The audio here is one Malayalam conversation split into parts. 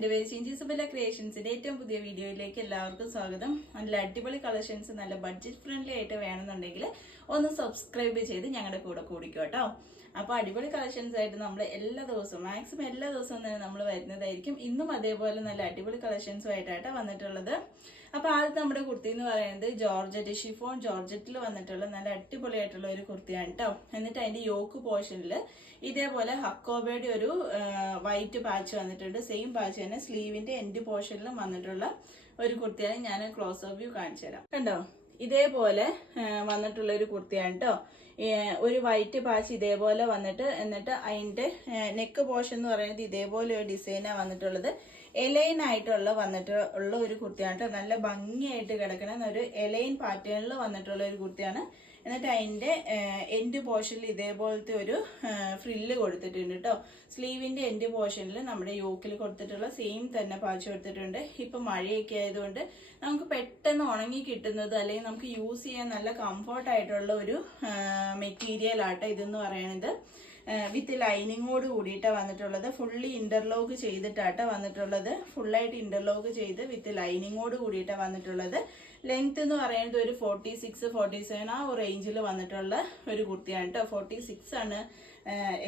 എൻ്റെ പേര് ചിഞ്ചി സുബല ക്രിയേഷൻസിന്റെ ഏറ്റവും പുതിയ വീഡിയോയിലേക്ക് എല്ലാവർക്കും സ്വാഗതം. നല്ല അടിപൊളി കളക്ഷൻസ് നല്ല ബഡ്ജറ്റ് ഫ്രണ്ട്ലി ആയിട്ട് വേണമെന്നുണ്ടെങ്കിൽ ഒന്ന് സബ്സ്ക്രൈബ് ചെയ്ത് ഞങ്ങളുടെ കൂടെ കൂടിക്കോ കേട്ടോ. അപ്പോൾ അടിപൊളി കളക്ഷൻസ് ആയിട്ട് നമ്മൾ എല്ലാ ദിവസവും മാക്സിമം എല്ലാ ദിവസവും തന്നെ നമ്മൾ വരുന്നതായിരിക്കും. ഇന്നും അതേപോലെ നല്ല അടിപൊളി കളക്ഷൻസും ആയിട്ടാണ് വന്നിട്ടുള്ളത്. അപ്പോൾ ആദ്യം നമ്മുടെ കുർത്തി എന്ന് പറയുന്നത് ജോർജറ്റ് ഷിഫോൺ ജോർജറ്റിൽ വന്നിട്ടുള്ള നല്ല അടിപൊളിയായിട്ടുള്ള ഒരു കുർത്തിയാണ് കേട്ടോ. എന്നിട്ട് അതിന്റെ യോക്ക് പോർഷനിൽ ഇതേപോലെ ഹക്കോബയുടെ ഒരു വൈറ്റ് പാച്ച് വന്നിട്ടുണ്ട്. സെയിം പാച്ച് തന്നെ സ്ലീവിന്റെ എൻഡ് പോർഷനിലും വന്നിട്ടുള്ള ഒരു കുർത്തിയാണ്. ഞാൻ ക്ലോസ് ഓഫ് വ്യൂ കാണിച്ചു തരാം. കണ്ടോ, ഇതേപോലെ വന്നിട്ടുള്ള ഒരു കുർത്തിയാണ് കേട്ടോ. ഒരു വൈറ്റ് പാച്ച് ഇതേപോലെ വന്നിട്ട് എന്നിട്ട് അതിന്റെ നെക്ക് പോർഷൻ എന്ന് പറയുന്നത് ഇതേപോലെ ഒരു ഡിസൈനാണ് വന്നിട്ടുള്ളത്. എലൈൻ ആയിട്ടുള്ള വന്നിട്ടുള്ള ഒരു കുർത്തിയാണ് കേട്ടോ. നല്ല ഭംഗിയായിട്ട് കിടക്കുന്ന ഒരു എലൈൻ പാറ്റേണിൽ വന്നിട്ടുള്ള ഒരു കുർത്തിയാണ്. എന്നിട്ട് അതിന്റെ എൻഡ് പോർഷനിൽ ഇതേപോലത്തെ ഒരു ഫ്രില്ല് കൊടുത്തിട്ടുണ്ട് കേട്ടോ. സ്ലീവിന്റെ എൻഡ് പോർഷനിൽ നമ്മുടെ യോക്കിൽ കൊടുത്തിട്ടുള്ള സെയിം തന്നെ പാച്ച് കൊടുത്തിട്ടുണ്ട്. ഇപ്പൊ മഴയൊക്കെ ആയതുകൊണ്ട് നമുക്ക് പെട്ടെന്ന് ഉണങ്ങി കിട്ടുന്നത് അല്ലെങ്കിൽ നമുക്ക് യൂസ് ചെയ്യാൻ നല്ല കംഫർട്ട് ആയിട്ടുള്ള ഒരു മെറ്റീരിയൽ ആട്ടോ ഇതെന്ന് പറയുന്നത്. വിത്ത് ലൈനിങ്ങോട് കൂടിയിട്ടാണ് വന്നിട്ടുള്ളത്. ഫുള്ളി ഇന്റർലോക്ക് ചെയ്തിട്ടാട്ടോ വന്നിട്ടുള്ളത്. ഫുള്ളായിട്ട് ഇന്റർലോക്ക് ചെയ്ത് വിത്ത് ലൈനിങ്ങോട് കൂടിയിട്ടാണ് വന്നിട്ടുള്ളത്. ലെങ്ത് എന്ന് പറയുന്നത് ഒരു 46-47 ആ റേഞ്ചിൽ വന്നിട്ടുള്ള ഒരു കുർത്തിയാണ് കേട്ടോ. 46 ആണ്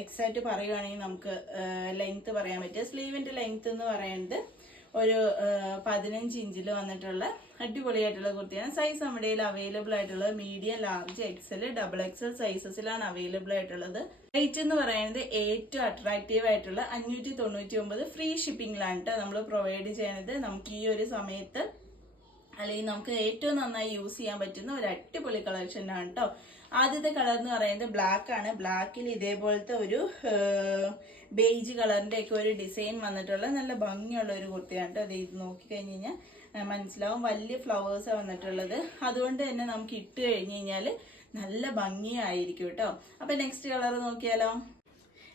എക്സാക്ട് പറയുകയാണെങ്കിൽ നമുക്ക് ലെങ്ത് പറയാൻ പറ്റുക. സ്ലീവിന്റെ ലെങ്ത് എന്ന് പറയുന്നത് ഒരു 15 ഇഞ്ചിൽ വന്നിട്ടുള്ള അടിപൊളിയായിട്ടുള്ള കുർത്തിയാണ്. സൈസ് നമ്മുടെ കയ്യിൽ അവൈലബിൾ ആയിട്ടുള്ളത് മീഡിയം, ലാർജ്, എക്സൽ, XXL സൈസസിലാണ് അവൈലബിൾ ആയിട്ടുള്ളത്. റേറ്റ് എന്ന് പറയുന്നത് ഏറ്റവും അട്രാക്റ്റീവ് ആയിട്ടുള്ള 599 ഫ്രീ ഷിപ്പിംഗിലാണ് കേട്ടോ നമ്മൾ പ്രൊവൈഡ് ചെയ്യുന്നത്. നമുക്ക് ഈ ഒരു സമയത്ത് അല്ലെങ്കിൽ നമുക്ക് ഏറ്റവും നന്നായി യൂസ് ചെയ്യാൻ പറ്റുന്ന ഒരു അടിപൊളി കളക്ഷനാണ് കേട്ടോ. ആദ്യത്തെ കളർ എന്ന് പറയുന്നത് ബ്ലാക്ക് ആണ്. ബ്ലാക്കിൽ ഇതേപോലത്തെ ഒരു ബേജ് കളറിന്റെ ഒക്കെ ഒരു ഡിസൈൻ വന്നിട്ടുള്ള നല്ല ഭംഗിയുള്ള ഒരു കുർത്തിയാണ് കേട്ടോ. അത് ഇത് നോക്കിക്കഴിഞ്ഞ് കഴിഞ്ഞാൽ മനസ്സിലാവും. വലിയ ഫ്ലവേഴ്സാണ് വന്നിട്ടുള്ളത്. അതുകൊണ്ട് തന്നെ നമുക്ക് ഇട്ട് കഴിഞ്ഞ് കഴിഞ്ഞാൽ നല്ല ഭംഗിയായിരിക്കും കേട്ടോ. അപ്പൊ നെക്സ്റ്റ് കളർ നോക്കിയാലോ.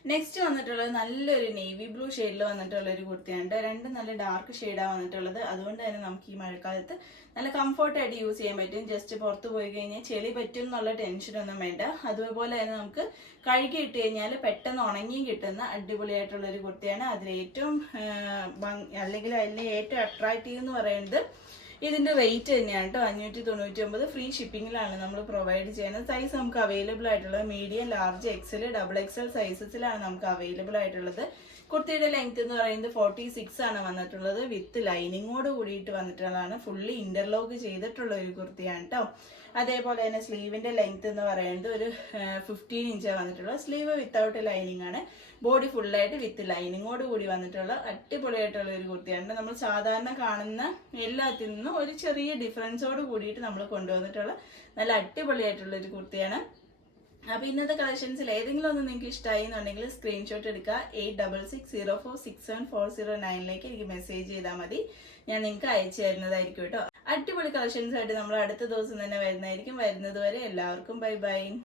നെക്സ്റ്റ് വന്നിട്ടുള്ളത് നല്ലൊരു നേവി ബ്ലൂ ഷെയ്ഡിൽ വന്നിട്ടുള്ള ഒരു കുർത്തിയാണ്. രണ്ടും നല്ല ഡാർക്ക് ഷെയ്ഡാണ് വന്നിട്ടുള്ളത്. അതുകൊണ്ട് തന്നെ നമുക്ക് ഈ മഴക്കാലത്ത് നല്ല കംഫർട്ടായിട്ട് യൂസ് ചെയ്യാൻ പറ്റും. ജസ്റ്റ് പുറത്ത് പോയി കഴിഞ്ഞാൽ ചെളി പറ്റും എന്നുള്ള ടെൻഷനൊന്നും വേണ്ട. അതുപോലെ തന്നെ നമുക്ക് കഴുകി ഇട്ട് കഴിഞ്ഞാൽ പെട്ടെന്ന് ഉണങ്ങി കിട്ടുന്ന അടിപൊളിയായിട്ടുള്ള ഒരു കുർത്തിയാണ്. അതിൽ ഏറ്റവും അല്ലെങ്കിൽ അതിൽ ഏറ്റവും അട്രാക്റ്റീവ് എന്ന് പറയുന്നത് ഇതിന്റെ റേറ്റ് തന്നെയാണ് കേട്ടോ. 599 ഫ്രീ ഷിപ്പിംഗിലാണ് നമ്മൾ പ്രൊവൈഡ് ചെയ്യുന്നത്. സൈസ് നമുക്ക് അവൈലബിൾ ആയിട്ടുള്ളത് മീഡിയം, ലാർജ്, എക്സൽ, XXL സൈസസിലാണ് നമുക്ക് അവൈലബിൾ ആയിട്ടുള്ളത്. കുർത്തിയുടെ ലെങ്ത് എന്ന് പറയുന്നത് 46 ആണ് വന്നിട്ടുള്ളത്. വിത്ത് ലൈനിങ്ങോട് കൂടിയിട്ട് വന്നിട്ടുള്ളതാണ്. ഫുള്ളി ഇന്റർലോക്ക് ചെയ്തിട്ടുള്ള ഒരു കുർത്തിയാണ് കേട്ടോ. അതേപോലെ തന്നെ സ്ലീവിന്റെ ലെങ്ത് എന്ന് പറയുന്നത് ഒരു 15 ഇഞ്ചാണ് വന്നിട്ടുള്ളത്. സ്ലീവ് വിത്തൗട്ട് ലൈനിങ് ആണ്. ബോഡി ഫുള്ളായിട്ട് വിത്ത് ലൈനിങ്ങോട് കൂടി വന്നിട്ടുള്ള അടിപൊളിയായിട്ടുള്ള ഒരു കുർത്തിയാണ്. നമ്മൾ സാധാരണ കാണുന്ന എല്ലാത്തിൽ നിന്നും ഒരു ചെറിയ ഡിഫറൻസോട് കൂടിയിട്ട് നമ്മൾ കൊണ്ടുവന്നിട്ടുള്ള നല്ല അടിപൊളിയായിട്ടുള്ള ഒരു കുർത്തിയാണ്. അപ്പൊ ഇന്നത്തെ കളക്ഷൻസിൽ ഏതെങ്കിലും ഒന്ന് നിങ്ങൾക്ക് ഇഷ്ടമായി എന്നുണ്ടെങ്കിൽ സ്ക്രീൻഷോട്ട് എടുക്കുക. 8606046409 എനിക്ക് മെസ്സേജ് ചെയ്താൽ മതി. ഞാൻ നിങ്ങൾക്ക് അയച്ചു തരുന്നതായിരിക്കും കേട്ടോ. അടിപൊളി കളക്ഷൻസ് ആയിട്ട് നമ്മൾ അടുത്ത ദിവസം തന്നെ വരുന്നതായിരിക്കും. വരുന്നത് വരെ എല്ലാവർക്കും ബൈ ബൈ.